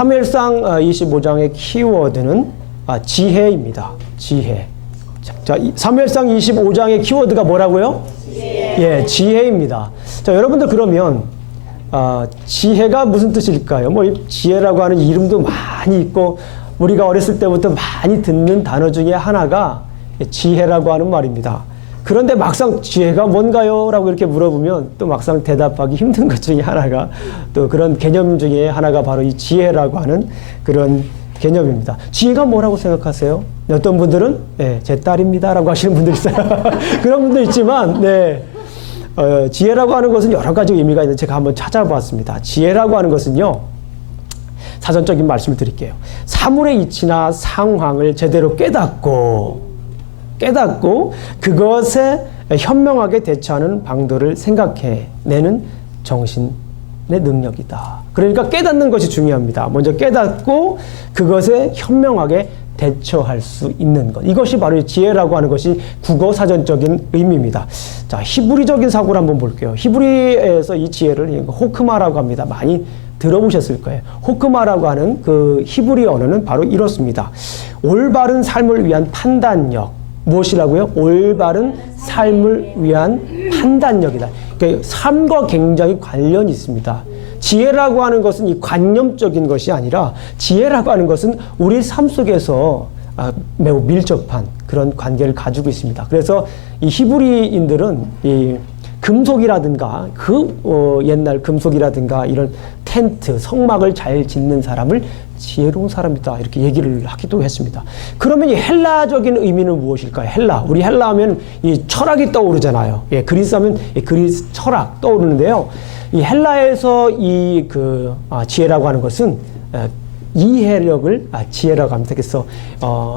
사무엘상 25장의 키워드는 지혜입니다. 지혜. 자, 사무엘상 25장의 키워드가 뭐라고요? 지혜. 예, 지혜입니다. 자, 여러분들 그러면 지혜가 무슨 뜻일까요? 뭐 지혜라고 하는 이름도 많이 있고 우리가 어렸을 때부터 많이 듣는 단어 중에 하나가 지혜라고 하는 말입니다. 그런데 막상 지혜가 뭔가요? 라고 이렇게 물어보면 또 막상 대답하기 힘든 것 중에 하나가 또 그런 개념 중에 하나가 바로 이 지혜라고 하는 그런 개념입니다. 지혜가 뭐라고 생각하세요? 어떤 분들은 제 딸입니다 라고 하시는 분들 있어요. 그런 분도 있지만 지혜라고 하는 것은 여러 가지 의미가 있는데 제가 한번 찾아봤습니다. 지혜라고 하는 것은요, 사전적인 말씀을 드릴게요. 사물의 이치나 상황을 제대로 깨닫고 그것에 현명하게 대처하는 방도를 생각해내는 정신의 능력이다. 그러니까 깨닫는 것이 중요합니다. 먼저 깨닫고 그것에 현명하게 대처할 수 있는 것. 이것이 바로 지혜라고 하는 것이 국어 사전적인 의미입니다. 자, 히브리적인 사고를 한번 볼게요. 히브리에서 이 지혜를 호크마라고 합니다. 많이 들어보셨을 거예요. 호크마라고 하는 그 히브리 언어는 바로 이렇습니다. 올바른 삶을 위한 판단력. 무엇이라고요? 올바른 삶을 위한 판단력이다. 그러니까 삶과 굉장히 관련이 있습니다. 지혜라고 하는 것은 이 관념적인 것이 아니라 지혜라고 하는 것은 우리 삶 속에서 매우 밀접한 그런 관계를 가지고 있습니다. 그래서 이 히브리인들은 이 금속이라든가 옛날 금속이라든가 이런 텐트, 성막을 잘 짓는 사람을 지혜로운 사람이다 이렇게 얘기를 하기도 했습니다. 그러면 이 헬라적인 의미는 무엇일까요? 우리 헬라 하면 이 철학이 떠오르잖아요. 예, 그리스 하면 그리스 철학 떠오르는데요. 이 헬라에서 지혜라고 하는 것은 이해력을 지혜라고 합니다. 그래서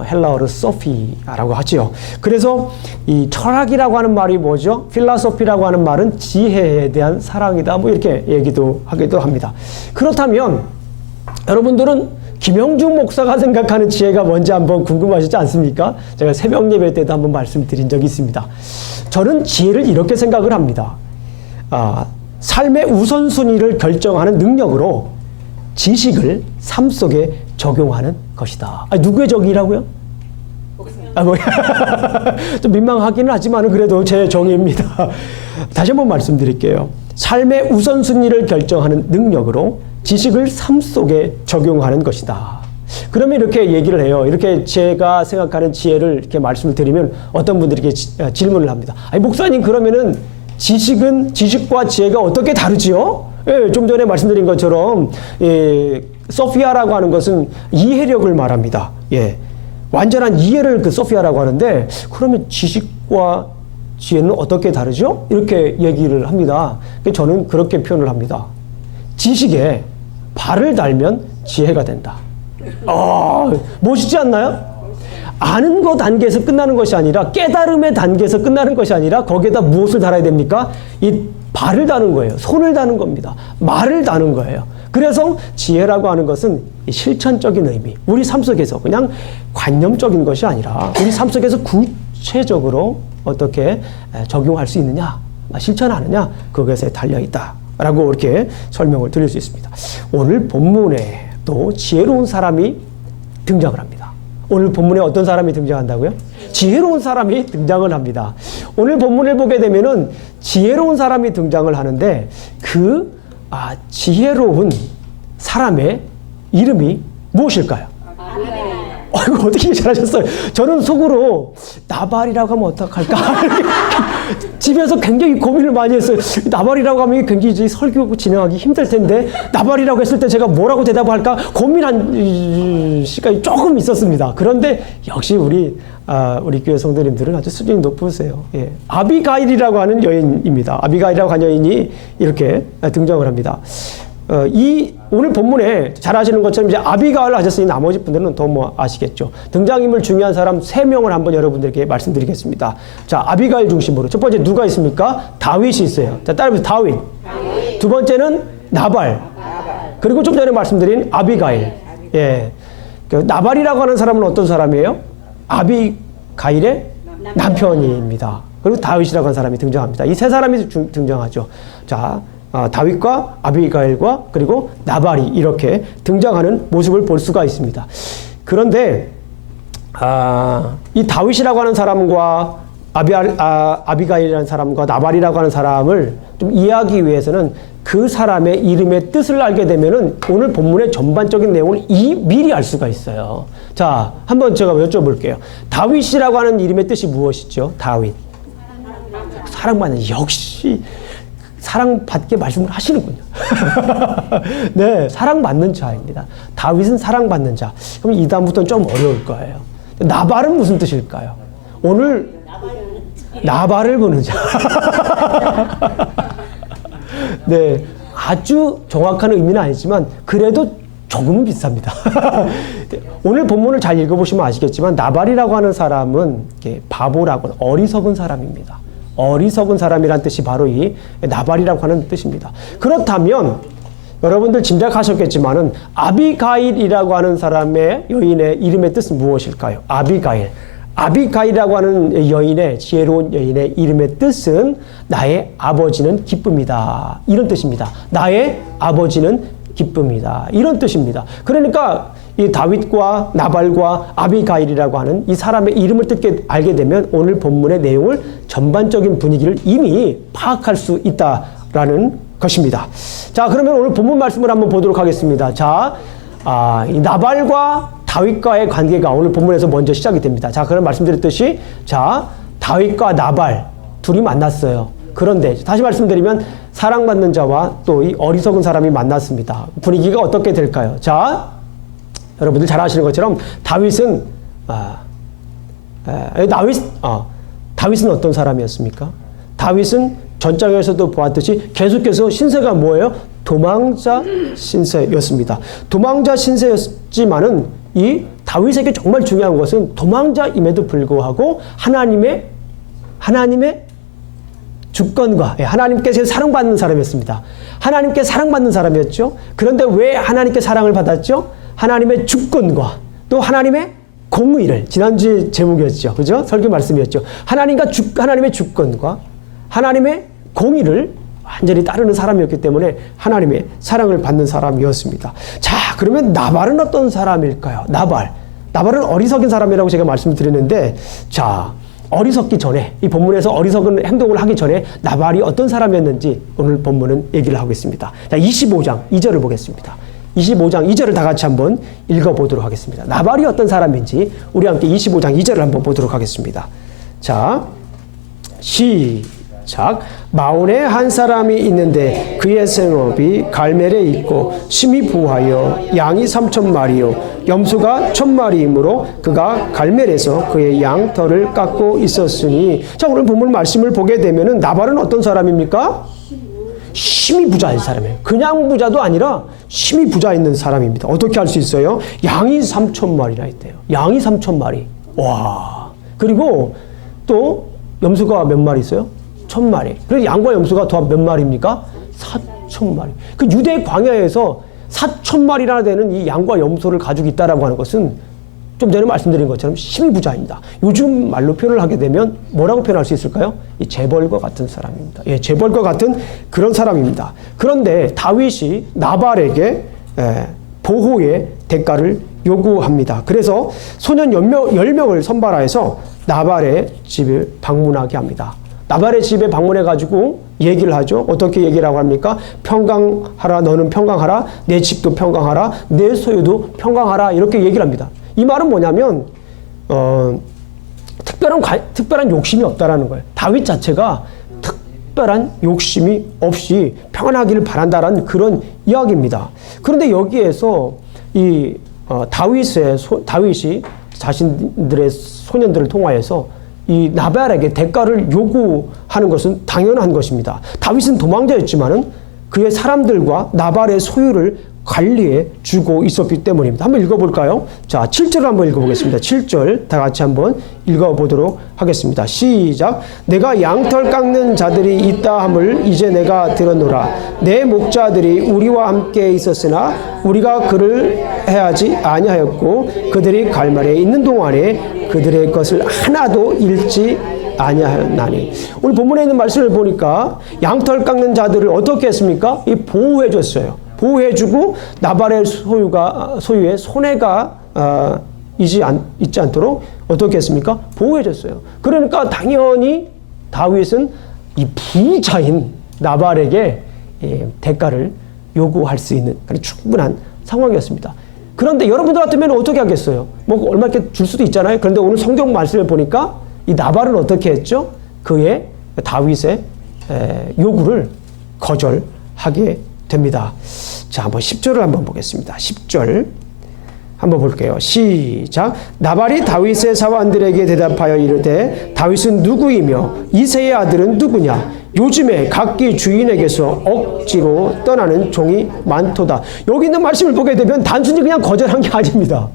헬라어로 소피라고 하지요. 그래서 이 철학이라고 하는 말이 뭐죠? 필라소피라고 하는 말은 지혜에 대한 사랑이다. 뭐 이렇게 얘기도 하기도 합니다. 그렇다면 여러분들은 김영중 목사가 생각하는 지혜가 뭔지 한번 궁금하시지 않습니까? 제가 새벽 예배 때도 한번 말씀드린 적이 있습니다. 저는 지혜를 이렇게 생각을 합니다. 삶의 우선순위를 결정하는 능력으로 지식을 삶 속에 적용하는 것이다. 누구의 정의라고요? 좀 민망하기는 하지만 그래도 제 정의입니다. 다시 한번 말씀드릴게요. 삶의 우선순위를 결정하는 능력으로 지식을 삶 속에 적용하는 것이다. 그러면 이렇게 얘기를 해요. 이렇게 제가 생각하는 지혜를 이렇게 말씀을 드리면 어떤 분들이 이렇게 질문을 합니다. 목사님, 그러면은 지식과 지혜가 어떻게 다르지요? 예, 좀 전에 말씀드린 것처럼 소피아라고 하는 것은 이해력을 말합니다. 예, 완전한 이해를 소피아라고 하는데 그러면 지식과 지혜는 어떻게 다르죠? 이렇게 얘기를 합니다. 저는 그렇게 표현을 합니다. 지식에 발을 달면 지혜가 된다. 멋있지 않나요? 아는 것 단계에서 끝나는 것이 아니라 깨달음의 단계에서 끝나는 것이 아니라 거기에다 무엇을 달아야 됩니까? 이 발을 다는 거예요. 손을 다는 겁니다. 말을 다는 거예요. 그래서 지혜라고 하는 것은 실천적인 의미, 우리 삶 속에서 그냥 관념적인 것이 아니라 우리 삶 속에서 구체적으로 어떻게 적용할 수 있느냐, 실천하느냐, 그것에 달려있다 라고 이렇게 설명을 드릴 수 있습니다. 오늘 본문에 또 지혜로운 사람이 등장을 합니다. 오늘 본문에 어떤 사람이 등장한다고요? 지혜로운 사람이 등장을 합니다. 오늘 본문을 보게 되면은 지혜로운 사람이 등장을 하는데 지혜로운 사람의 이름이 무엇일까요? 아이고, 어떻게 잘하셨어요? 저는 속으로 나발이라고 하면 어떡할까? 집에서 굉장히 고민을 많이 했어요. 나발이라고 하면 굉장히 설교 진행하기 힘들 텐데 나발이라고 했을 때 제가 뭐라고 대답할까 고민한 시간이 조금 있었습니다. 그런데 역시 우리 교회 성도님들은 아주 수준이 높으세요. 예. 아비가일이라고 하는 여인입니다. 아비가일이라고 하는 여인이 이렇게 등장을 합니다. 오늘 본문에 잘 아시는 것처럼 이제 아비가일 하셨으니 나머지 분들은 더 아시겠죠. 등장인물 중요한 사람 3명을 한번 여러분들에게 말씀드리겠습니다. 자, 아비가일 중심으로. 첫 번째 누가 있습니까? 다윗이 있어요. 자, 따라해보세요. 다윗. 두 번째는 나발. 그리고 좀 전에 말씀드린 아비가일. 예. 나발이라고 하는 사람은 어떤 사람이에요? 아비가일의 남편입니다. 그리고 다윗이라고 하는 사람이 등장합니다. 이 3 사람이 등장하죠. 자, 다윗과 아비가일과 그리고 나발이 이렇게 등장하는 모습을 볼 수가 있습니다. 그런데 이 다윗이라고 하는 사람과 아비가일이라는 사람과 나발이라고 하는 사람을 좀 이해하기 위해서는 그 사람의 이름의 뜻을 알게 되면은 오늘 본문의 전반적인 내용을 미리 알 수가 있어요. 자, 한번 제가 여쭤볼게요. 다윗이라고 하는 이름의 뜻이 무엇이죠? 다윗. 사랑받는, 역시 사랑받게 말씀을 하시는군요. 네, 사랑받는 자입니다. 다윗은 사랑받는 자. 그럼 이 다음부터는 좀 어려울 거예요. 나발은 무슨 뜻일까요? 오늘 나발을 보는 자. 네, 아주 정확한 의미는 아니지만 그래도 조금은 비슷합니다. 오늘 본문을 잘 읽어보시면 아시겠지만 나발이라고 하는 사람은 바보라고 어리석은 사람입니다. 어리석은 사람이란 뜻이 바로 이 나발이라고 하는 뜻입니다. 그렇다면 여러분들 짐작하셨겠지만은 아비가일이라고 하는 사람의 여인의 이름의 뜻은 무엇일까요? 아비가일. 아비가일이라고 하는 여인의 지혜로운 여인의 이름의 뜻은 나의 아버지는 기쁨이다. 이런 뜻입니다. 나의 아버지는 기쁨이다. 이런 뜻입니다. 그러니까 이 다윗과 나발과 아비가일이라고 하는 이 사람의 이름을 알게 되면 오늘 본문의 내용을 전반적인 분위기를 이미 파악할 수 있다라는 것입니다. 자, 그러면 오늘 본문 말씀을 한번 보도록 하겠습니다. 자, 이 나발과 다윗과의 관계가 오늘 본문에서 먼저 시작이 됩니다. 자, 그럼 말씀드렸듯이 자, 다윗과 나발 둘이 만났어요. 그런데 다시 말씀드리면 사랑받는 자와 또 이 어리석은 사람이 만났습니다. 분위기가 어떻게 될까요? 자, 여러분들 잘 아시는 것처럼 다윗은 다윗은 어떤 사람이었습니까? 다윗은 전장에서도 보았듯이 계속해서 신세가 뭐예요? 도망자 신세였습니다. 도망자 신세였지만은 이 다윗에게 정말 중요한 것은 도망자임에도 불구하고 하나님의 주권과 하나님께서 사랑받는 사람이었습니다. 하나님께 사랑받는 사람이었죠. 그런데 왜 하나님께 사랑을 받았죠? 하나님의 주권과 또 하나님의 공의를 지난주 제목이었죠. 그죠? 설교 말씀이었죠. 하나님의 주권과 하나님의 공의를 완전히 따르는 사람이었기 때문에 하나님의 사랑을 받는 사람이었습니다. 자, 그러면 나발은 어떤 사람일까요? 나발은 어리석은 사람이라고 제가 말씀드렸는데, 자, 어리석기 전에, 이 본문에서 어리석은 행동을 하기 전에 나발이 어떤 사람이었는지 오늘 본문은 얘기를 하고 있습니다. 자, 25장 2절을 보겠습니다. 25장 2절을 다 같이 한번 읽어보도록 하겠습니다. 나발이 어떤 사람인지 우리 함께 25장 2절을 한번 보도록 하겠습니다. 자, 시작. 마온에 한 사람이 있는데 그의 생업이 갈멜에 있고 심히 부하여 양이 3,000마리요 염소가 1,000마리이므로 그가 갈멜에서 그의 양 털을 깎고 있었으니. 자, 오늘 본문 말씀을 보게 되면은 나발은 어떤 사람입니까? 심히 부자인 사람이에요. 그냥 부자도 아니라 심히 부자 있는 사람입니다. 어떻게 할 수 있어요? 양이 3,000마리나 있대요. 양이 3,000마리. 와. 그리고 또 염소가 몇 마리 있어요? 1,000마리. 그래서 양과 염소가 더 몇 마리입니까? 4,000마리. 그 유대 광야에서 4,000마리나 되는 이 양과 염소를 가지고 있다라고 하는 것은 좀 전에 말씀드린 것처럼 심히 부자입니다. 요즘 말로 표현을 하게 되면 뭐라고 표현할 수 있을까요? 이 재벌과 같은 사람입니다. 예, 재벌과 같은 그런 사람입니다. 그런데 다윗이 나발에게 보호의 대가를 요구합니다. 그래서 소년 10명을 선발하여서 나발의 집을 방문하게 합니다. 나발의 집에 방문해가지고 얘기를 하죠. 어떻게 얘기를 하고 합니까? 평강하라, 너는 평강하라, 내 집도 평강하라, 내 소유도 평강하라, 이렇게 얘기를 합니다. 이 말은 뭐냐면 특별한 욕심이 없다라는 거예요. 다윗 자체가 특별한 욕심이 없이 평안하기를 바란다라는 그런 이야기입니다. 그런데 여기에서 이 다윗이 자신들의 소년들을 통하여서 이 나발에게 대가를 요구하는 것은 당연한 것입니다. 다윗은 도망자였지만은 그의 사람들과 나발의 소유를 관리해 주고 있었기 때문입니다. 한번 읽어볼까요? 자, 7절 한번 읽어보겠습니다. 7절 다 같이 한번 읽어보도록 하겠습니다. 시작. 내가 양털 깎는 자들이 있다 함을 이제 내가 들었노라. 내 목자들이 우리와 함께 있었으나 우리가 그를 해하지 아니하였고 그들이 갈멜에 있는 동안에 그들의 것을 하나도 잃지 아니하였나니. 오늘 본문에 있는 말씀을 보니까 양털 깎는 자들을 어떻게 했습니까? 이 보호해 줬어요. 보호해주고 나발의 소유에 손해가 있지 않도록 어떻게 했습니까? 보호해줬어요. 그러니까 당연히 다윗은 이 부자인 나발에게 대가를 요구할 수 있는 그런 충분한 상황이었습니다. 그런데 여러분들 같으면 어떻게 하겠어요? 뭐 얼마 이렇게 줄 수도 있잖아요. 그런데 오늘 성경 말씀을 보니까 이 나발은 어떻게 했죠? 그의 다윗의 요구를 거절하게 됩니다. 자, 한번 10절을 한번 보겠습니다. 10절 한번 볼게요. 시작. 나발이 다윗의 사원들에게 대답하여 이르되 다윗은 누구이며 이새의 아들은 누구냐? 요즘에 각기 주인에게서 억지로 떠나는 종이 많도다. 여기 있는 말씀을 보게 되면 단순히 그냥 거절한 게 아닙니다.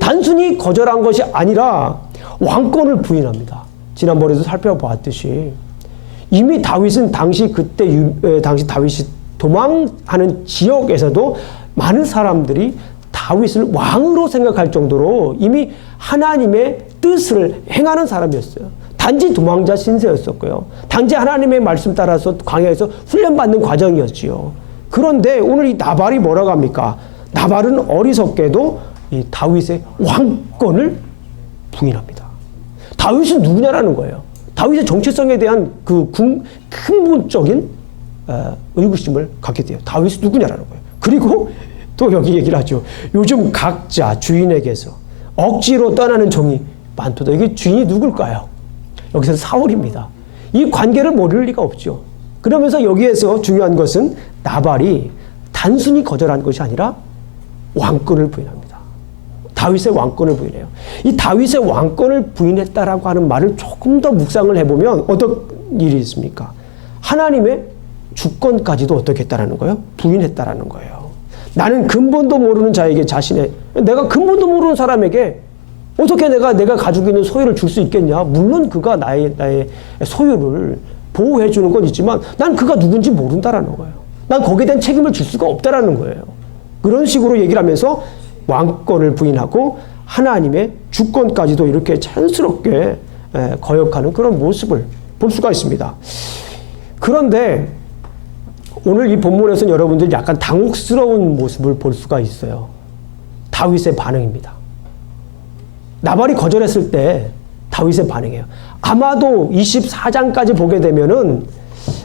단순히 거절한 것이 아니라 왕권을 부인합니다. 지난번에도 살펴보았듯이 이미 다윗은 당시 다윗이 도망하는 지역에서도 많은 사람들이 다윗을 왕으로 생각할 정도로 이미 하나님의 뜻을 행하는 사람이었어요. 단지 도망자 신세였었고요. 단지 하나님의 말씀 따라서 광야에서 훈련받는 과정이었지요. 그런데 오늘 이 나발이 뭐라고 합니까? 나발은 어리석게도 이 다윗의 왕권을 부인합니다. 다윗은 누구냐라는 거예요. 다윗의 정체성에 대한 그 근본적인 의구심을 갖게 돼요. 다윗이 누구냐라는 거예요. 그리고 또 여기 얘기를 하죠. 요즘 각자 주인에게서 억지로 떠나는 종이 많도다. 이게 주인이 누굴까요? 여기서 사울입니다. 이 관계를 모를 리가 없죠. 그러면서 여기에서 중요한 것은 나발이 단순히 거절한 것이 아니라 왕권을 부인합니다. 다윗의 왕권을 부인해요. 이 다윗의 왕권을 부인했다라고 하는 말을 조금 더 묵상을 해보면 어떤 일이 있습니까? 하나님의 주권까지도 어떻게 했다라는 거예요? 부인했다라는 거예요. 나는 근본도 모르는 자에게 내가 근본도 모르는 사람에게 어떻게 내가 가지고 있는 소유를 줄 수 있겠냐? 물론 그가 나의 소유를 보호해 주는 건 있지만 난 그가 누군지 모른다라는 거예요. 난 거기에 대한 책임을 질 수가 없다라는 거예요. 그런 식으로 얘기를 하면서 왕권을 부인하고 하나님의 주권까지도 이렇게 자연스럽게 거역하는 그런 모습을 볼 수가 있습니다. 그런데 오늘 이 본문에서는 여러분들이 약간 당혹스러운 모습을 볼 수가 있어요. 다윗의 반응입니다. 나발이 거절했을 때 다윗의 반응이에요. 아마도 24장까지 보게 되면은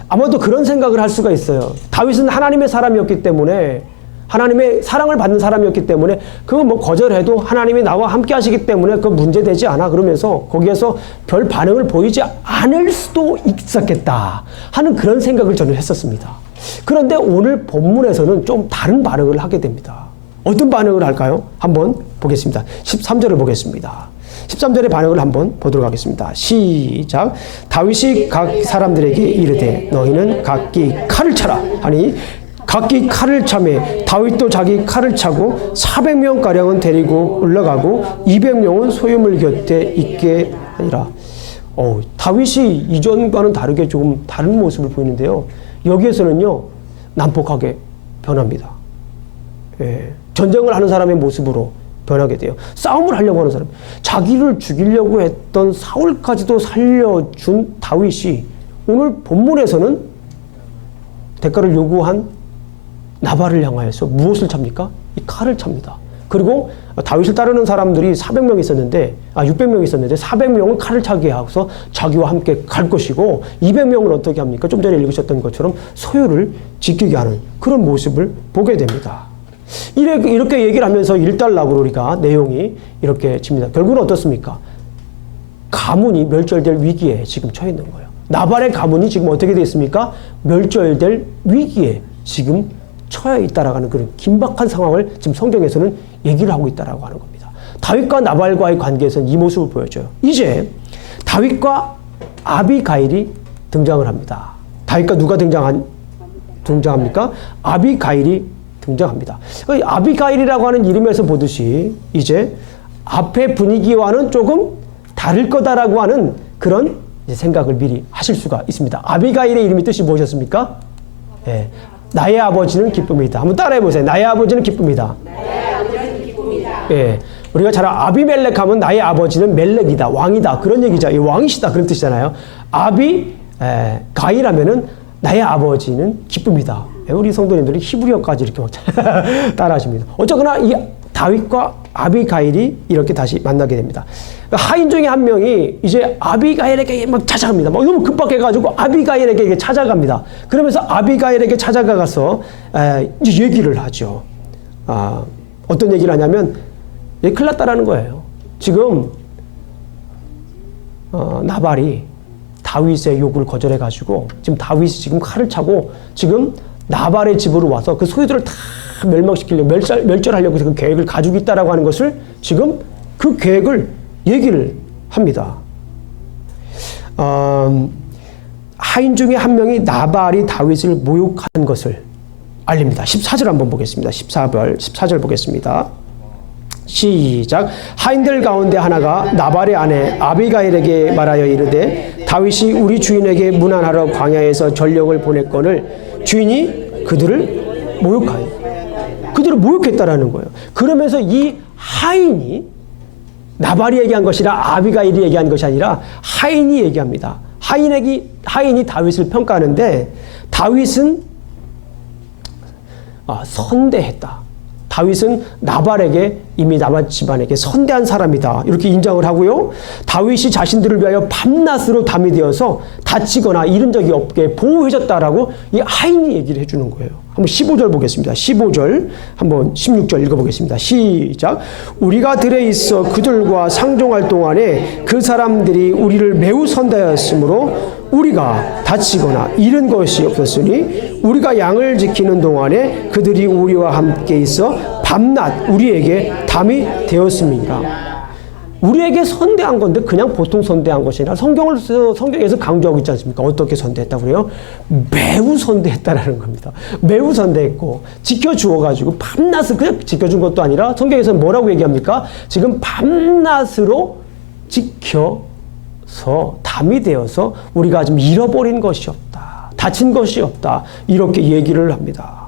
아마도 그런 생각을 할 수가 있어요. 다윗은 하나님의 사람이었기 때문에 하나님의 사랑을 받는 사람이었기 때문에 그거 뭐 거절해도 하나님이 나와 함께 하시기 때문에 그거 문제되지 않아. 그러면서 거기에서 별 반응을 보이지 않을 수도 있었겠다 하는 그런 생각을 저는 했었습니다. 그런데 오늘 본문에서는 좀 다른 반응을 하게 됩니다. 어떤 반응을 할까요? 한번 보겠습니다. 13절을 보겠습니다. 13절의 반응을 한번 보도록 하겠습니다. 시작. 다윗이 각 사람들에게 이르되 너희는 각기 칼을 차라 하니 각기 칼을 차매 다윗도 자기 칼을 차고 400명가량은 데리고 올라가고 200명은 소유물 곁에 있게 하니라. 다윗이 이전과는 다르게 조금 다른 모습을 보이는데요. 여기에서는요, 난폭하게 변합니다. 전쟁을 하는 사람의 모습으로 변하게 돼요. 싸움을 하려고 하는 사람. 자기를 죽이려고 했던 사울까지도 살려준 다윗이 오늘 본문에서는 대가를 요구한 나발을 향하여서 무엇을 찹니까? 이 칼을 찹니다. 그리고 다윗을 따르는 사람들이 400명 있었는데, 600명 있었는데 400명은 칼을 차게 하고서 자기와 함께 갈 것이고 200명은 어떻게 합니까? 좀 전에 읽으셨던 것처럼 소유를 지키게 하는 그런 모습을 보게 됩니다. 이렇게 얘기를 하면서 일단락으로 우리가 내용이 이렇게 칩니다. 결국은 어떻습니까? 가문이 멸절될 위기에 지금 처해 있는 거예요. 나발의 가문이 지금 어떻게 되어 있습니까? 멸절될 위기에 지금 처해 있다라는 그런 긴박한 상황을 지금 성경에서는 얘기를 하고 있다라고 하는 겁니다. 다윗과 나발과의 관계에서는 이 모습을 보여줘요. 이제 다윗과 아비가일이 등장을 합니다. 다윗과 누가 등장합니까? 아비가일이 등장합니다. 아비가일이라고 하는 이름에서 보듯이 이제 앞의 분위기와는 조금 다를 거다라고 하는 그런 생각을 미리 하실 수가 있습니다. 아비가일의 이름이 뜻이 무엇이었습니까? 예, 나의 아버지는 기쁨이다. 한번 따라해 보세요. 나의 아버지는 기쁨이다. 나의 아버지는 기쁨이다. 예, 우리가 잘 아비멜렉 하면 나의 아버지는 멜렉이다, 왕이다 그런 얘기죠. 이 왕이시다 그런 뜻이잖아요. 가일하면은 나의 아버지는 기쁨이다. 예, 우리 성도님들이 히브리어까지 이렇게 따라하십니다. 어쨌거나 이 다윗과 아비가일이 이렇게 다시 만나게 됩니다. 하인 중에 한 명이 이제 아비가일에게 막 찾아갑니다. 막 너무 급박해가지고 아비가일에게 찾아갑니다. 그러면서 아비가일에게 찾아가서 이제 얘기를 하죠. 어떤 얘기를 하냐면 큰일 났다라는 거예요. 지금 나발이 다윗의 요구를 거절해가지고 지금 다윗이 지금 칼을 차고 지금 나발의 집으로 와서 그 소유들을 다 멸망시키려고 멸절하려고 지금 계획을 가지고 있다라고 하는 것을 지금 그 계획을 얘기를 합니다. 하인 중에 한 명이 나발이 다윗을 모욕한 것을 알립니다. 14절 한번 보겠습니다. 14절 보겠습니다. 시작. 하인들 가운데 하나가 나발의 아내 아비가일에게 말하여 이르되 다윗이 우리 주인에게 문안하러 광야에서 전령을 보냈거늘 주인이 그들을 모욕했다라는 거예요. 그러면서 이 하인이 나발이 얘기한 것이라 아비가일이 얘기한 것이 아니라 하인이 얘기합니다. 하인이 다윗을 평가하는데 다윗은 선대했다. 다윗은 나발에게 이미 나발 집안에게 선대한 사람이다. 이렇게 인정을 하고요. 다윗이 자신들을 위하여 밤낮으로 담이 되어서 다치거나 잃은 적이 없게 보호해줬다라고 이 하인이 얘기를 해주는 거예요. 한번 15절 보겠습니다. 15절 한번 16절 읽어보겠습니다. 시작. 우리가 들에 있어 그들과 상종할 동안에 그 사람들이 우리를 매우 선대하였으므로 우리가 다치거나 잃은 것이 없었으니 우리가 양을 지키는 동안에 그들이 우리와 함께 있어 밤낮 우리에게 담이 되었습니다. 우리에게 선대한 건데 그냥 보통 선대한 것이 아니라 성경에서 강조하고 있지 않습니까? 어떻게 선대했다고 그래요? 매우 선대했다라는 겁니다. 매우 선대했고 지켜주어가지고 밤낮을 그냥 지켜준 것도 아니라 성경에서 뭐라고 얘기합니까? 지금 밤낮으로 지켜서 담이 되어서 우리가 지금 잃어버린 것이 없다. 다친 것이 없다. 이렇게 얘기를 합니다.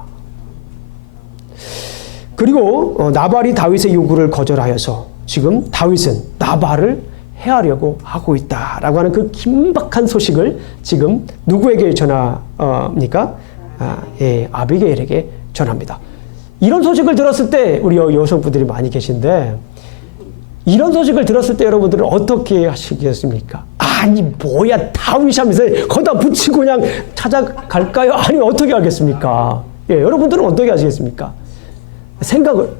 그리고 나발이 다윗의 요구를 거절하여서 지금 다윗은 나발을 해하려고 하고 있다라고 하는 그 긴박한 소식을 지금 누구에게 전합니까? 아비게일에게 전합니다. 이런 소식을 들었을 때 우리 여성분들이 많이 계신데 이런 소식을 들었을 때 여러분들은 어떻게 하시겠습니까? 아니 뭐야 다윗이 하면서 거기다 붙이고 그냥 찾아갈까요? 아니 어떻게 하겠습니까? 여러분들은 어떻게 하시겠습니까? 생각을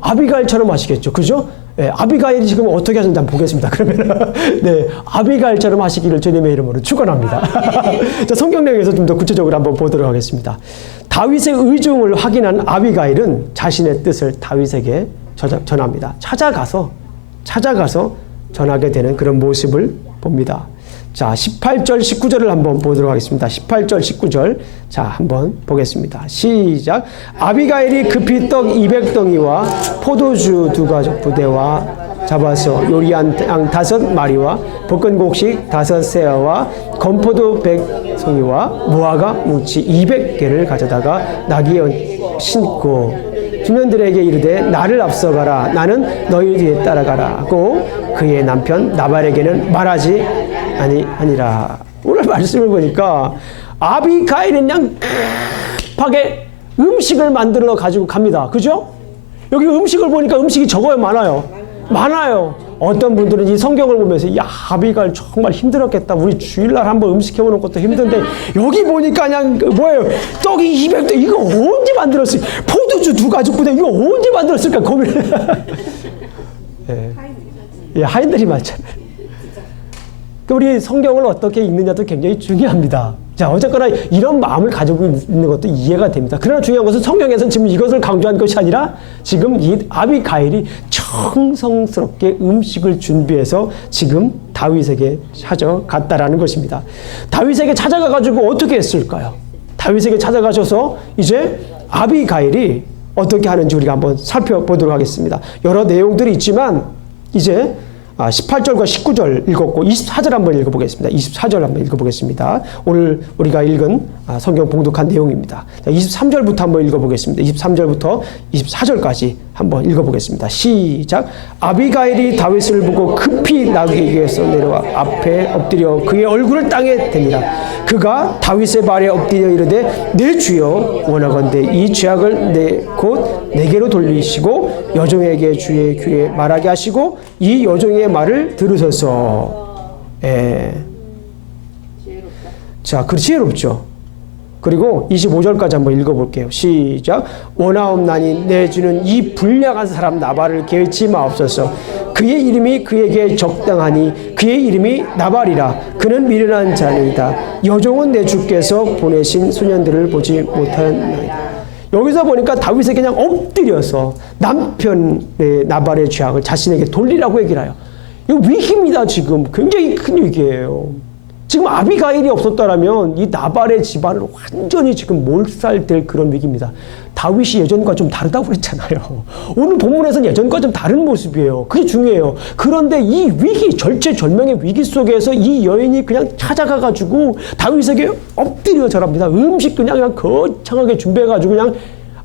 아비가일처럼 하시겠죠. 그죠? 아비가일이 지금 어떻게 하시는지 한번 보겠습니다. 그러면 아비가일처럼 하시기를 주님의 이름으로 축원합니다. 자, 성경 내용에서 좀 더 구체적으로 한번 보도록 하겠습니다. 다윗의 의중을 확인한 아비가일은 자신의 뜻을 다윗에게 전합니다. 찾아가서 전하게 되는 그런 모습을 봅니다. 자, 18절, 19절을 한번 보도록 하겠습니다. 18절, 19절. 자, 한번 보겠습니다. 시작. 아비가일이 급히 떡 200덩이와 포도주 2가족 부대와 잡아서 요리한 양 5마리와 볶은 곡식 5세어와 건포도 100송이와 무화과 뭉치 200개를 가져다가 나귀에 신고 주년들에게 이르되 나를 앞서가라 나는 너희 뒤에 따라가라 하고 그의 남편 나발에게는 말하지 아니라. 오늘 말씀을 보니까 아비가일은 그냥 급하게 음식을 만들어 가지고 갑니다. 그죠? 여기 음식을 보니까 음식이 적어요? 많아요. 어떤 분들은 이 성경을 보면서 야 아비가일 정말 힘들었겠다. 우리 주일날 한번 음식 해보는 것도 힘든데 여기 보니까 그냥 뭐예요? 떡이 200개 이거 언제 만들었을까? 포도주 2가족 부대 이거 언제 만들었을까? 고민을 하인들이 많잖아요. 우리 성경을 어떻게 읽느냐도 굉장히 중요합니다. 자, 어쨌거나 이런 마음을 가지고 있는 것도 이해가 됩니다. 그러나 중요한 것은 성경에서는 지금 이것을 강조한 것이 아니라 지금 이 아비가일이 정성스럽게 음식을 준비해서 지금 다윗에게 찾아갔다라는 것입니다. 다윗에게 찾아가가지고 어떻게 했을까요? 다윗에게 찾아가셔서 이제 아비가일이 어떻게 하는지 우리가 한번 살펴보도록 하겠습니다. 여러 내용들이 있지만 이제 18절과 19절 읽었고 24절 한번 읽어보겠습니다. 24절 한번 읽어보겠습니다. 오늘 우리가 읽은 성경 봉독한 내용입니다. 23절부터 한번 읽어보겠습니다. 23절부터 24절까지 한번 읽어보겠습니다. 시작. 아비가일이 다윗을 보고 급히 나귀에게서 내려와 앞에 엎드려 그의 얼굴을 땅에 대니라. 그가 다윗의 발에 엎드려 이르되 내 주여 원하건대 이 죄악을 곧 내게로 돌리시고 여종에게 주의 귀에 말하게 하시고 이 여종의 말을 들으소서. 자, 그 지혜롭죠. 그리고 25절까지 한번 읽어볼게요. 시작. 원하옵나니 내 주는 이 불량한 사람 나발을 개의치 마옵소서. 그의 이름이 그에게 적당하니 그의 이름이 나발이라. 그는 미련한 자니이다. 여종은 내 주께서 보내신 소년들을 보지 못하였나이다. 여기서 보니까 다윗이 그냥 엎드려서 남편의 나발의 죄악을 자신에게 돌리라고 얘기를 해요. 이거 위기입니다. 지금 굉장히 큰 위기예요. 지금 아비가일이 없었다라면 이 나발의 집안을 완전히 지금 몰살될 그런 위기입니다. 다윗이 예전과 좀 다르다고 그랬잖아요. 오늘 본문에서는 예전과 좀 다른 모습이에요. 그게 중요해요. 그런데 이 위기, 절체절명의 위기 속에서 이 여인이 그냥 찾아가가지고 다윗에게 엎드려 절합니다. 음식 그냥 거창하게 준비해가지고 그냥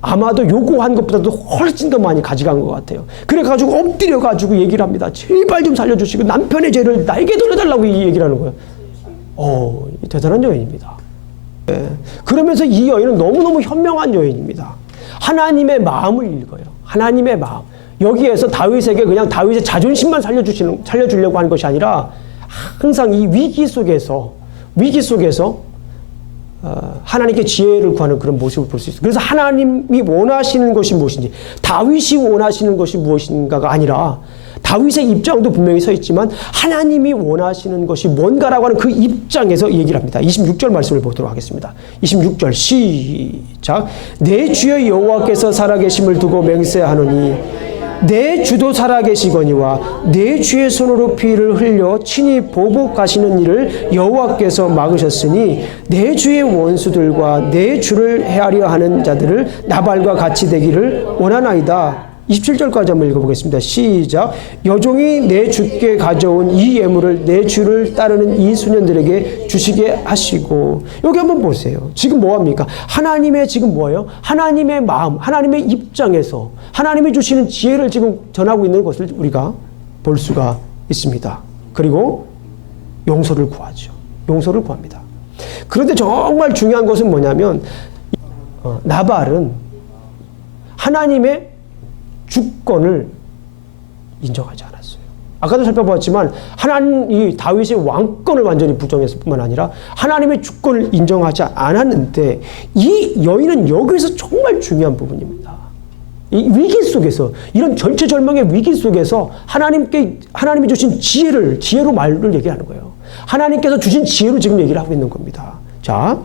아마도 요구한 것보다도 훨씬 더 많이 가져간 것 같아요. 그래가지고 엎드려가지고 얘기를 합니다. 제발 좀 살려주시고 남편의 죄를 나에게 돌려달라고 이 얘기를 하는 거예요. 대단한 여인입니다. 그러면서 이 여인은 너무너무 현명한 여인입니다. 하나님의 마음을 읽어요. 하나님의 마음. 여기에서 다윗에게 그냥 다윗의 자존심만 살려주려고 하는 것이 아니라 항상 이 위기 속에서 하나님께 지혜를 구하는 그런 모습을 볼 수 있어요. 그래서 하나님이 원하시는 것이 무엇인지, 다윗이 원하시는 것이 무엇인가가 아니라 다윗의 입장도 분명히 서 있지만 하나님이 원하시는 것이 뭔가라고 하는 그 입장에서 얘기를 합니다. 26절 말씀을 보도록 하겠습니다. 26절 시작. 내 주여 여호와께서 살아계심을 두고 맹세하노니 내 주도 살아계시거니와 내 주의 손으로 피를 흘려 친히 보복하시는 일을 여호와께서 막으셨으니 내 주의 원수들과 내 주를 헤아려 하는 자들을 나발과 같이 되기를 원하나이다. 27절까지 한번 읽어보겠습니다. 시작. 여종이 내 주께 가져온 이 예물을 내 주를 따르는 이 소년들에게 주시게 하시고. 여기 한번 보세요. 지금 뭐합니까? 하나님의 지금 뭐예요? 하나님의 마음, 하나님의 입장에서 하나님이 주시는 지혜를 지금 전하고 있는 것을 우리가 볼 수가 있습니다. 그리고 용서를 구하죠. 용서를 구합니다. 그런데 정말 중요한 것은 뭐냐면 나발은 하나님의 주권을 인정하지 않았어요. 아까도 살펴봤지만 이 다윗의 왕권을 완전히 부정했을 뿐만 아니라 하나님의 주권을 인정하지 않았는데 이 여인은 여기서 정말 중요한 부분입니다. 이 위기 속에서 이런 절체절명의 위기 속에서 하나님이 주신 지혜로 말을 얘기하는 거예요. 하나님께서 주신 지혜로 지금 얘기를 하고 있는 겁니다. 자,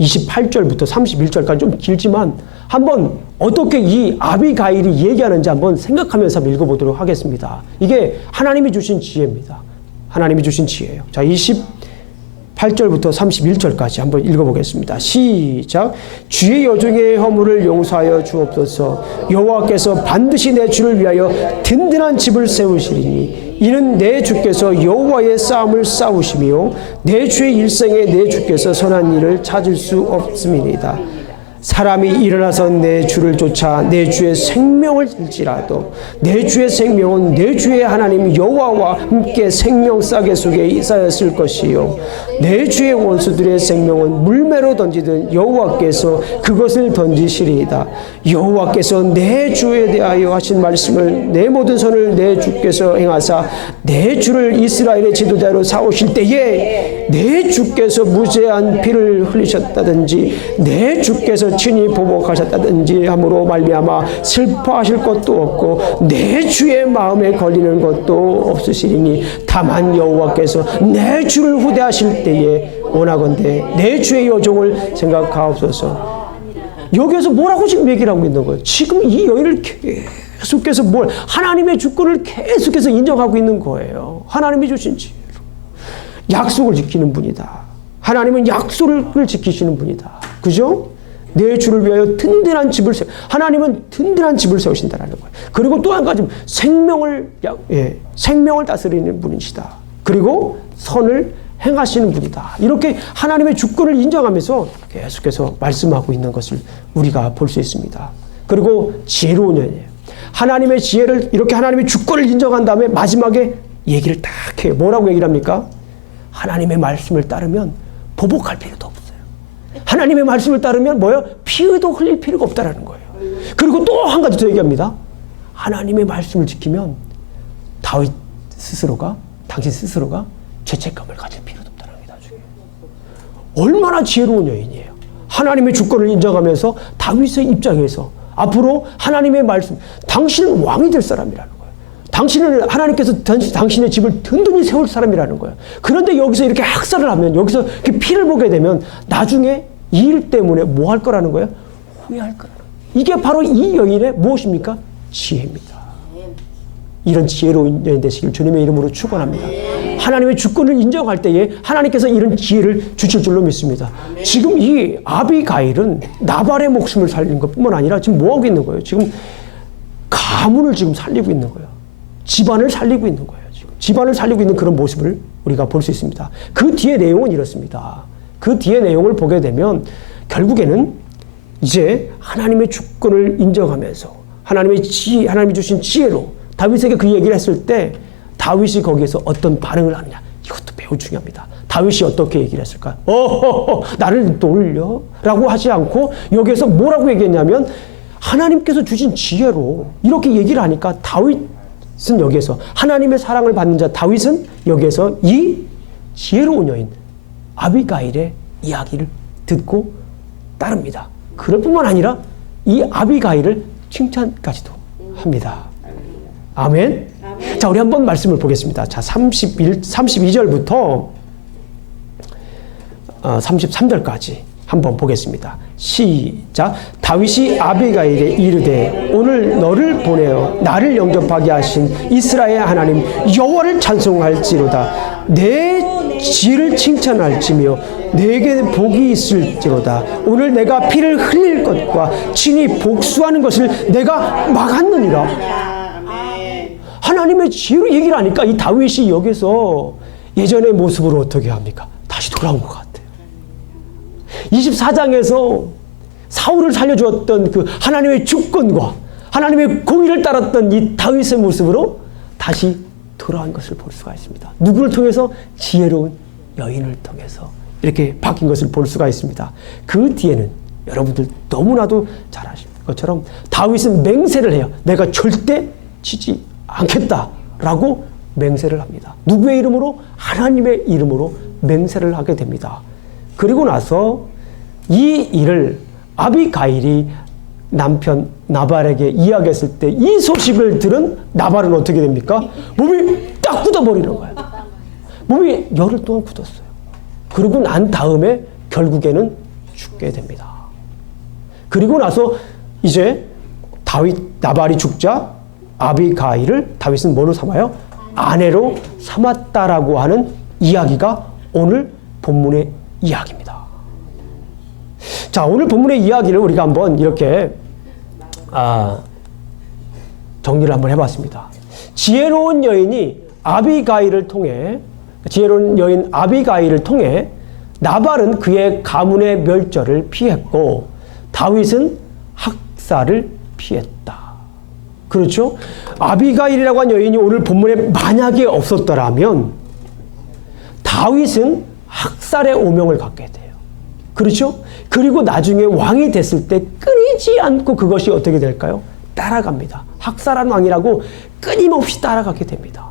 28절부터 31절까지 좀 길지만 한번 어떻게 이 아비가일이 얘기하는지 한번 생각하면서 한번 읽어보도록 하겠습니다. 이게 하나님이 주신 지혜입니다. 하나님이 주신 지혜예요. 자, 28절부터 31절까지 한번 읽어보겠습니다. 시작. 주의 여종의 허물을 용서하여 주옵소서. 여호와께서 반드시 내 주를 위하여 든든한 집을 세우시리니 이는 내 주께서 여호와의 싸움을 싸우시며 내 주의 일생에 내 주께서 선한 일을 찾을 수 없음이니이다. 사람이 일어나서 내 주를 쫓아 내 주의 생명을 잃지라도 내 주의 생명은 내 주의 하나님 여호와와 함께 생명 싸개 속에 있었을 것이요 내 주의 원수들의 생명은 물매로 던지든 여호와께서 그것을 던지시리이다. 여호와께서 내 주에 대하여 하신 말씀을 내 모든 손을 내 주께서 행하사 내 주를 이스라엘의 지도자로 사오실 때에 내 주께서 무죄한 피를 흘리셨다든지 내 주께서 친히 보복하셨다든지 함으로 말미암아 슬퍼하실 것도 없고 내 주의 마음에 걸리는 것도 없으시리니 다만 여호와께서 내 주를 후대하실 때에 원하건대 내 주의 여종을 생각하옵소서. 여기에서 뭐라고 지금 얘기를 하고 있는 거예요? 지금 이 여인을 계속해서 하나님의 주권을 계속해서 인정하고 있는 거예요. 하나님이 주신 지혜로 약속을 지키는 분이다. 하나님은 약속을 지키시는 분이다. 그죠? 내 주를 위하여 든든한 집을 하나님은 든든한 집을 세우신다라는 거예요. 그리고 또 한 가지 생명을 다스리는 분이시다. 그리고 선을 행하시는 분이다. 이렇게 하나님의 주권을 인정하면서 계속해서 말씀하고 있는 것을 우리가 볼 수 있습니다. 그리고 지혜로운 여인이에요. 하나님의 지혜를 이렇게 하나님의 주권을 인정한 다음에 마지막에 얘기를 딱 해요. 뭐라고 얘기를 합니까? 하나님의 말씀을 따르면 보복할 필요도 없어요. 하나님의 말씀을 따르면 뭐예요? 피도 흘릴 필요가 없다라는 거예요. 그리고 또 한 가지 더 얘기합니다. 하나님의 말씀을 지키면 다윗 스스로가 당신 스스로가 죄책감을 가질 필요도 없다는 게 나중에. 얼마나 지혜로운 여인이에요. 하나님의 주권을 인정하면서 다윗의 입장에서 앞으로 하나님의 말씀, 당신은 왕이 될 사람이라는 거예요. 당신은 하나님께서 당신의 집을 든든히 세울 사람이라는 거예요. 그런데 여기서 이렇게 학살을 하면, 여기서 이렇게 피를 보게 되면 나중에 이 일 때문에 뭐 할 거라는 거예요? 후회할 거라는 거예요. 이게 바로 이 여인의 무엇입니까? 지혜입니다. 이런 지혜로운 여인 되시길 주님의 이름으로 축원합니다. 하나님의 주권을 인정할 때에 하나님께서 이런 지혜를 주실 줄로 믿습니다. 지금 이 아비가일은 나발의 목숨을 살린 것뿐만 아니라 지금 뭐 하고 있는 거예요? 지금 가문을 지금 살리고 있는 거예요. 집안을 살리고 있는 거예요. 지금 집안을 살리고 있는 그런 모습을 우리가 볼 수 있습니다. 그 뒤에 내용은 이렇습니다. 그 뒤에 내용을 보게 되면 결국에는 이제 하나님의 주권을 인정하면서 하나님이 주신 지혜로 다윗에게 그 얘기를 했을 때 다윗이 거기에서 어떤 반응을 하느냐, 이것도 매우 중요합니다. 다윗이 어떻게 얘기를 했을까? 나를 놀려? 라고 하지 않고 여기에서 뭐라고 얘기했냐면 하나님께서 주신 지혜로 이렇게 얘기를 하니까 다윗은 여기에서 하나님의 사랑을 받는 자 다윗은 여기에서 이 지혜로운 여인 아비가일의 이야기를 듣고 따릅니다. 그럴 뿐만 아니라 이 아비가일을 칭찬까지도 합니다. 아멘. 자, 우리 한번 말씀을 보겠습니다. 자, 32절부터 33절까지 한번 보겠습니다. 시작. 다윗이 아비가일에 이르되 오늘 너를 보내어 나를 영접하게 하신 이스라엘 하나님 여호와를 찬송할지로다. 내 지혜를 칭찬할지며 내게 복이 있을지로다. 오늘 내가 피를 흘릴 것과 친히 복수하는 것을 내가 막았느니라. 하나님의 지혜로 얘기를 하니까 이 다윗이 여기서 예전의 모습으로 어떻게 합니까? 다시 돌아온 것 같아요. 24장에서 사울을 살려주었던 그 하나님의 주권과 하나님의 공의를 따랐던 이 다윗의 모습으로 다시 돌아온 것을 볼 수가 있습니다. 누구를 통해서? 지혜로운 여인을 통해서 이렇게 바뀐 것을 볼 수가 있습니다. 그 뒤에는 여러분들 너무나도 잘 아시는 것처럼 다윗은 맹세를 해요. 내가 절대 치지 않겠다라고 맹세를 합니다. 누구의 이름으로? 하나님의 이름으로 맹세를 하게 됩니다. 그리고 나서 이 일을 아비가일이 남편 나발에게 이야기했을 때 이 소식을 들은 나발은 어떻게 됩니까? 몸이 딱 굳어버리는 거예요. 몸이 열흘 동안 굳었어요. 그리고 난 다음에 결국에는 죽게 됩니다. 그리고 나서 이제 나발이 죽자 아비가일을 다윗은 뭐로 삼아요? 아내로 삼았다라고 하는 이야기가 오늘 본문의 이야기입니다. 자, 오늘 본문의 이야기를 우리가 한번 이렇게 정리를 한번 해봤습니다. 지혜로운 여인 아비가일을 통해 나발은 그의 가문의 멸절을 피했고 다윗은 학살을 피했다. 그렇죠? 아비가일이라고 한 여인이 오늘 본문에 만약에 없었더라면 다윗은 학살의 오명을 갖게 돼요. 그렇죠? 그리고 나중에 왕이 됐을 때 끊이지 않고 그것이 어떻게 될까요? 따라갑니다. 학살한 왕이라고 끊임없이 따라가게 됩니다.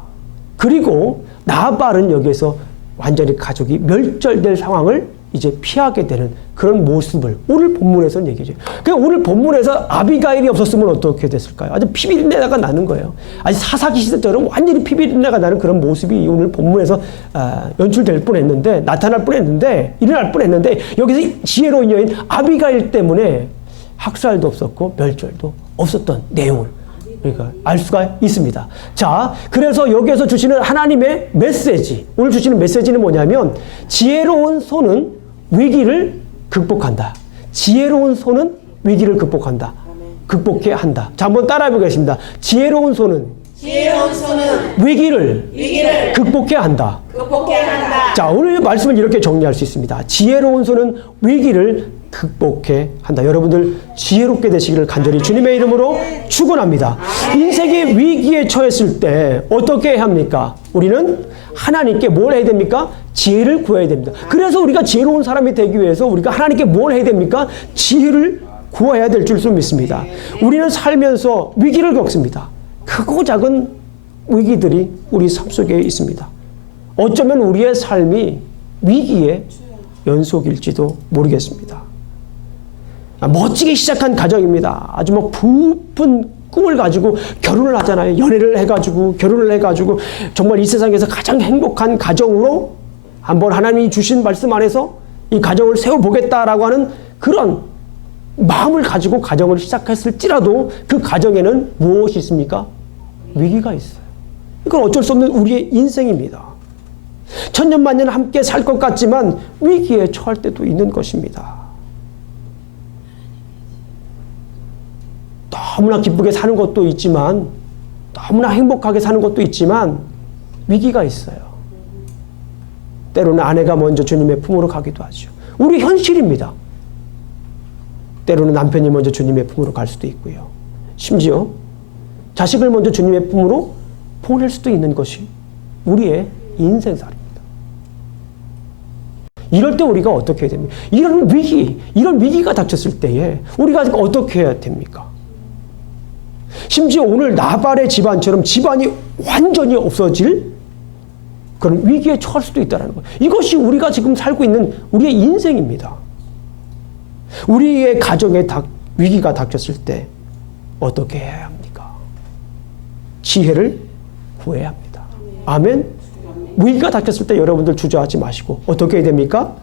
그리고 나발은 여기에서 완전히 가족이 멸절될 상황을 이제 피하게 되는 그런 모습을 오늘 본문에서는 얘기해줘요. 그러니까 오늘 본문에서 아비가일이 없었으면 어떻게 됐을까요? 아주 피비린내가 나는 거예요. 아주 사사기 시대처럼 완전히 피비린내가 나는 그런 모습이 오늘 본문에서 연출될 뻔했는데, 나타날 뻔했는데, 일어날 뻔했는데, 여기서 지혜로운 여인 아비가일 때문에 학살도 없었고 멸절도 없었던 내용을 우리가 알 수가 있습니다. 자, 그래서 여기에서 주시는 하나님의 메시지, 오늘 주시는 메시지는 뭐냐면 지혜로운 손은 위기를 극복한다. 지혜로운 손은 위기를 극복한다. 극복해야 한다. 자, 한번 따라해 보겠습니다. 지혜로운 손은 위기를 극복해야 한다. 자, 오늘 말씀을 이렇게 정리할 수 있습니다. 지혜로운 손은 위기를 극복해 한다. 여러분들 지혜롭게 되시기를 간절히 주님의 이름으로 축원합니다. 인생의 위기에 처했을 때 어떻게 해야 합니까? 우리는 하나님께 뭘 해야 됩니까? 지혜를 구해야 됩니다. 그래서 우리가 지혜로운 사람이 되기 위해서 우리가 하나님께 뭘 해야 됩니까? 지혜를 구해야 될 줄 믿습니다. 우리는 살면서 위기를 겪습니다. 크고 작은 위기들이 우리 삶 속에 있습니다. 어쩌면 우리의 삶이 위기의 연속일지도 모르겠습니다. 멋지게 시작한 가정입니다. 아주 뭐 부푼 꿈을 가지고 결혼을 하잖아요. 연애를 해가지고 결혼을 해가지고 정말 이 세상에서 가장 행복한 가정으로 한번 하나님이 주신 말씀 안에서 이 가정을 세워보겠다라고 하는 그런 마음을 가지고 가정을 시작했을지라도 그 가정에는 무엇이 있습니까? 위기가 있어요. 이건 어쩔 수 없는 우리의 인생입니다. 천년만년 함께 살 것 같지만 위기에 처할 때도 있는 것입니다. 너무나 기쁘게 사는 것도 있지만 너무나 행복하게 사는 것도 있지만 위기가 있어요. 때로는 아내가 먼저 주님의 품으로 가기도 하죠. 우리 현실입니다. 때로는 남편이 먼저 주님의 품으로 갈 수도 있고요. 심지어 자식을 먼저 주님의 품으로 보낼 수도 있는 것이 우리의 인생살입니다. 이럴 때 우리가 어떻게 해야 됩니까? 이런 위기가 닥쳤을 때에 우리가 어떻게 해야 됩니까? 심지어 오늘 나발의 집안처럼 집안이 완전히 없어질 그런 위기에 처할 수도 있다는 거예요. 이것이 우리가 지금 살고 있는 우리의 인생입니다. 우리의 가정에 위기가 닥쳤을 때 어떻게 해야 합니까? 지혜를 구해야 합니다. 아멘. 위기가 닥쳤을 때 여러분들 주저하지 마시고 어떻게 해야 됩니까?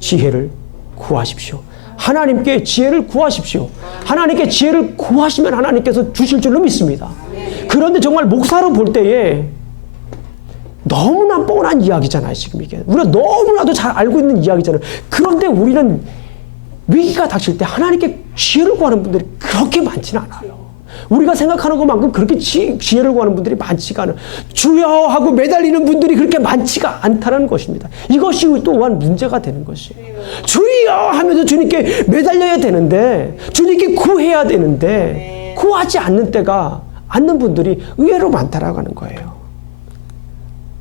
지혜를 구하십시오. 하나님께 지혜를 구하십시오. 하나님께 지혜를 구하시면 하나님께서 주실 줄로 믿습니다. 그런데 정말 목사로 볼 때에 너무나 뻔한 이야기잖아요. 지금 이게 우리가 너무나도 잘 알고 있는 이야기잖아요. 그런데 우리는 위기가 닥칠 때 하나님께 지혜를 구하는 분들이 그렇게 많지는 않아요. 우리가 생각하는 것만큼 그렇게 지혜를 구하는 분들이 많지가 않아요. 주여 하고 매달리는 분들이 그렇게 많지가 않다는 것입니다. 이것이 또한 문제가 되는 것이에요. 주여 하면서 주님께 매달려야 되는데 주님께 구해야 되는데 구하지 않는 분들이 의외로 많다라고 하는 거예요.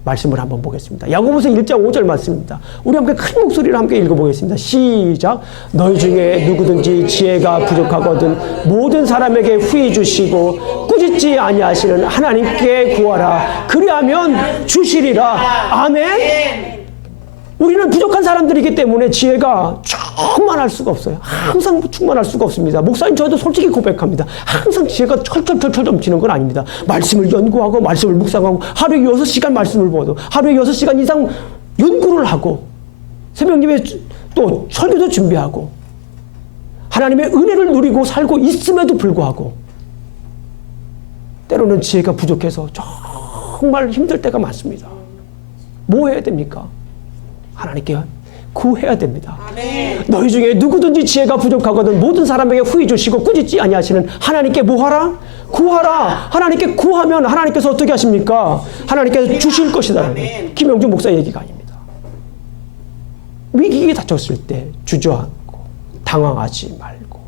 말씀을 한번 보겠습니다. 야고보서 1장 5절 말씀입니다. 우리 함께 큰 목소리로 함께 읽어보겠습니다. 시작. 너희 중에 누구든지 지혜가 부족하거든 모든 사람에게 후히 주시고 꾸짖지 아니하시는 하나님께 구하라. 그리하면 주시리라. 아멘. 우리는 부족한 사람들이기 때문에 지혜가 충만할 수가 없어요. 항상 충만할 수가 없습니다. 목사님 저도 솔직히 고백합니다. 항상 지혜가 철철철철 넘치는 건 아닙니다. 말씀을 연구하고 말씀을 묵상하고 하루에 6시간 말씀을 보고 하루에 6시간 이상 연구를 하고 새벽 예배 또 설교도 준비하고 하나님의 은혜를 누리고 살고 있음에도 불구하고 때로는 지혜가 부족해서 정말 힘들 때가 많습니다. 뭐 해야 됩니까? 하나님께 구해야 됩니다. 아멘. 너희 중에 누구든지 지혜가 부족하거든 모든 사람에게 후히 주시고 꾸짖지 아니하시는 하나님께 뭐하라? 구하라. 하나님께 구하면 하나님께서 어떻게 하십니까? 하나님께서 주실 것이다. 김영준 목사 얘기가 아닙니다. 위기에 닥쳤을 때 주저앉고 당황하지 말고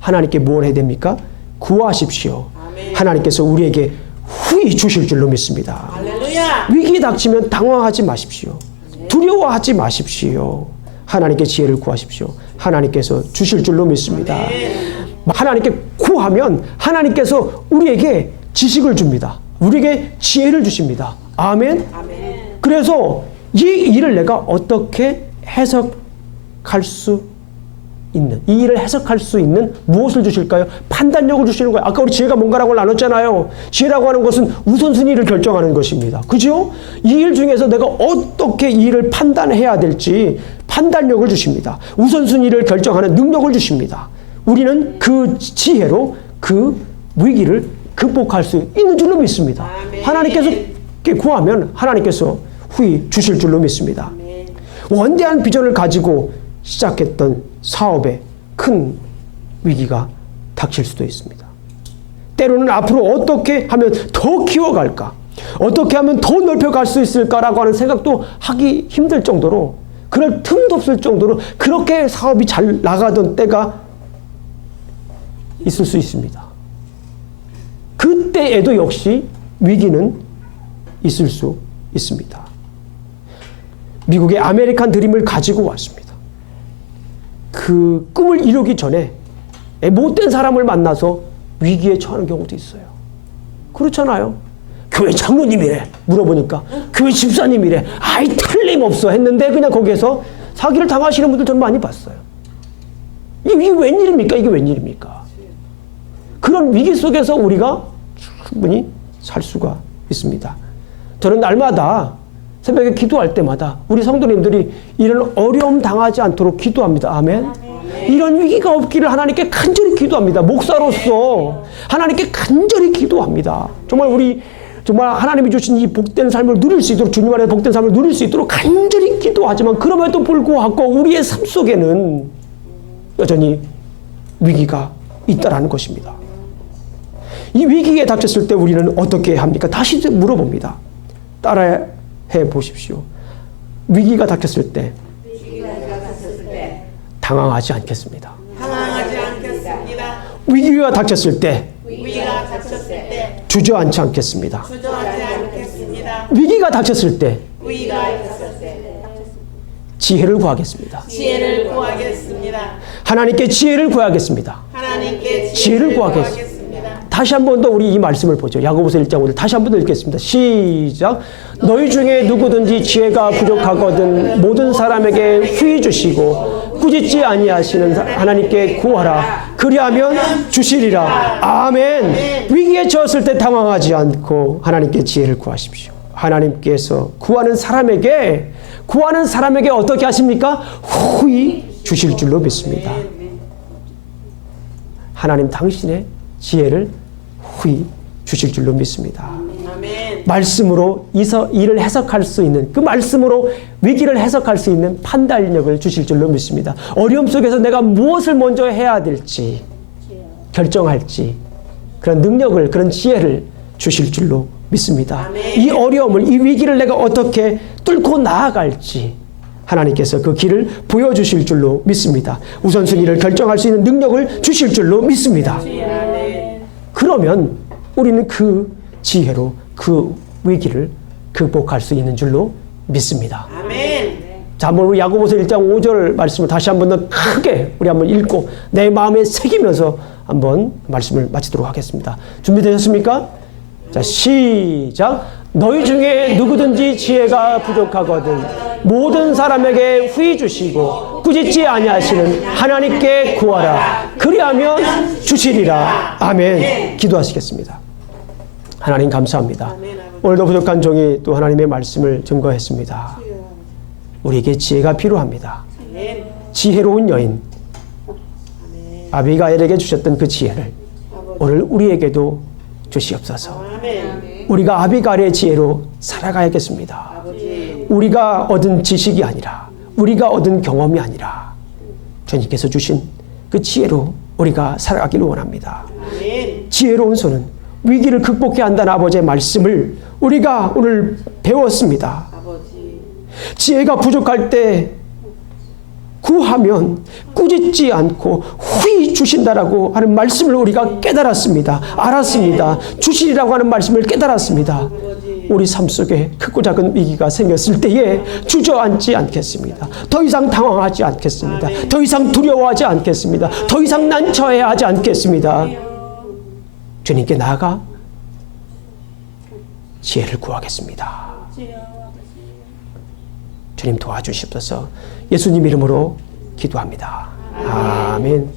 하나님께 뭘 해야 됩니까? 구하십시오. 아멘. 하나님께서 우리에게 후히 주실 줄로 믿습니다. 할렐루야. 위기에 닥치면 당황하지 마십시오. 두려워하지 마십시오. 하나님께 지혜를 구하십시오. 하나님께서 주실 줄로 믿습니다. 하나님께 구하면 하나님께서 우리에게 지식을 줍니다. 우리에게 지혜를 주십니다. 아멘. 그래서 이 일을 내가 어떻게 해석할 수 있는, 이 일을 해석할 수 있는 무엇을 주실까요? 판단력을 주시는 거예요. 아까 우리 지혜가 뭔가라고 나눴잖아요. 지혜라고 하는 것은 우선순위를 결정하는 것입니다. 그죠? 이 일 중에서 내가 어떻게 이 일을 판단해야 될지 판단력을 주십니다. 우선순위를 결정하는 능력을 주십니다. 우리는 그 지혜로 그 위기를 극복할 수 있는 줄로 믿습니다. 하나님께서 구하면 하나님께서 후히 주실 줄로 믿습니다. 원대한 비전을 가지고 시작했던 사업에 큰 위기가 닥칠 수도 있습니다. 때로는 앞으로 어떻게 하면 더 키워갈까? 어떻게 하면 더 넓혀갈 수 있을까라고 하는 생각도 하기 힘들 정도로, 그럴 틈도 없을 정도로 그렇게 사업이 잘 나가던 때가 있을 수 있습니다. 그때에도 역시 위기는 있을 수 있습니다. 미국의 아메리칸 드림을 가지고 왔습니다. 그 꿈을 이루기 전에 못된 사람을 만나서 위기에 처하는 경우도 있어요. 그렇잖아요. 교회 장로님이래 물어보니까 교회 집사님이래 아이 틀림없어 했는데 그냥 거기에서 사기를 당하시는 분들 저는 많이 봤어요. 이게 웬일입니까? 이게 웬일입니까? 그런 위기 속에서 우리가 충분히 살 수가 있습니다. 저는 날마다 새벽에 기도할 때마다 우리 성도님들이 이런 어려움 당하지 않도록 기도합니다. 아멘. 이런 위기가 없기를 하나님께 간절히 기도합니다. 목사로서 하나님께 간절히 기도합니다. 정말 하나님이 주신 이 복된 삶을 누릴 수 있도록, 주님 안에 복된 삶을 누릴 수 있도록 간절히 기도하지만, 그럼에도 불구하고 우리의 삶 속에는 여전히 위기가 있다라는 것입니다. 이 위기에 닥쳤을 때 우리는 어떻게 합니까? 다시 물어봅니다. 따라해 보십시오. 위기가 닥쳤을 때 당황하지 않겠습니다. 당황하지 않겠습니다. 위기가 닥쳤을 때 위기가 닥쳤을 때 주저앉지 않겠습니다. 주저하지 않겠습니다. 위기가 닥쳤을 때 위기가 닥쳤을 때 지혜를 구하겠습니다. 지혜를 구하겠습니다. 하나님께 지혜를 구하겠습니다. 하나님께 지혜를 구하겠습니다. 다시 한 번 더 우리 이 말씀을 보죠. 야고보서 1장 5절 다시 한 번 더 읽겠습니다. 시작. 너희 중에 누구든지 지혜가 부족하거든 모든 사람에게 후히 주시고 꾸짖지 아니하시는 하나님께 구하라. 그리하면 주시리라. 아멘. 위기에 처했을 때 당황하지 않고 하나님께 지혜를 구하십시오. 하나님께서 구하는 사람에게 어떻게 하십니까? 후히 주실 줄로 믿습니다. 하나님 당신의 지혜를 후히 주실 줄로 믿습니다. 아멘. 말씀으로 이를 해석할 수 있는, 그 말씀으로 위기를 해석할 수 있는 판단력을 주실 줄로 믿습니다. 어려움 속에서 내가 무엇을 먼저 해야 될지 결정할지 그런 능력을, 그런 지혜를 주실 줄로 믿습니다. 아멘. 이 어려움을, 이 위기를 내가 어떻게 뚫고 나아갈지 하나님께서 그 길을 보여주실 줄로 믿습니다. 우선순위를 결정할 수 있는 능력을 주실 줄로 믿습니다. 그러면 우리는 그 지혜로 그 위기를 극복할 수 있는 줄로 믿습니다. 아멘. 자, 한번 우리 야고보서 1장 5절 말씀을 다시 한번 더 크게 우리 한번 읽고 내 마음에 새기면서 한번 말씀을 마치도록 하겠습니다. 준비되셨습니까? 자, 시작. 너희 중에 누구든지 지혜가 부족하거든 모든 사람에게 후히 주시고 꾸짖지 아니하시는 하나님께 구하라. 그리하면 주시리라. 아멘. 기도하시겠습니다. 하나님 감사합니다. 오늘도 부족한 종이 또 하나님의 말씀을 증거했습니다. 우리에게 지혜가 필요합니다. 지혜로운 여인 아비가일에게 주셨던 그 지혜를 오늘 우리에게도 주시옵소서. 우리가 아비가일의 지혜로 살아가야겠습니다. 우리가 얻은 지식이 아니라, 우리가 얻은 경험이 아니라 주님께서 주신 그 지혜로 우리가 살아가기를 원합니다. 지혜로운 손은 위기를 극복해야 한다는 아버지의 말씀을 우리가 오늘 배웠습니다. 지혜가 부족할 때 구하면 꾸짖지 않고 후히 주신다라고 하는 말씀을 우리가 깨달았습니다. 알았습니다. 주시리라고 하는 말씀을 깨달았습니다. 우리 삶 속에 크고 작은 위기가 생겼을 때에 주저앉지 않겠습니다. 더 이상 당황하지 않겠습니다. 더 이상 두려워하지 않겠습니다. 더 이상 난처해야 하지 않겠습니다. 주님께 나아가 지혜를 구하겠습니다. 주님 도와주시옵소서. 예수님 이름으로 기도합니다. 아멘.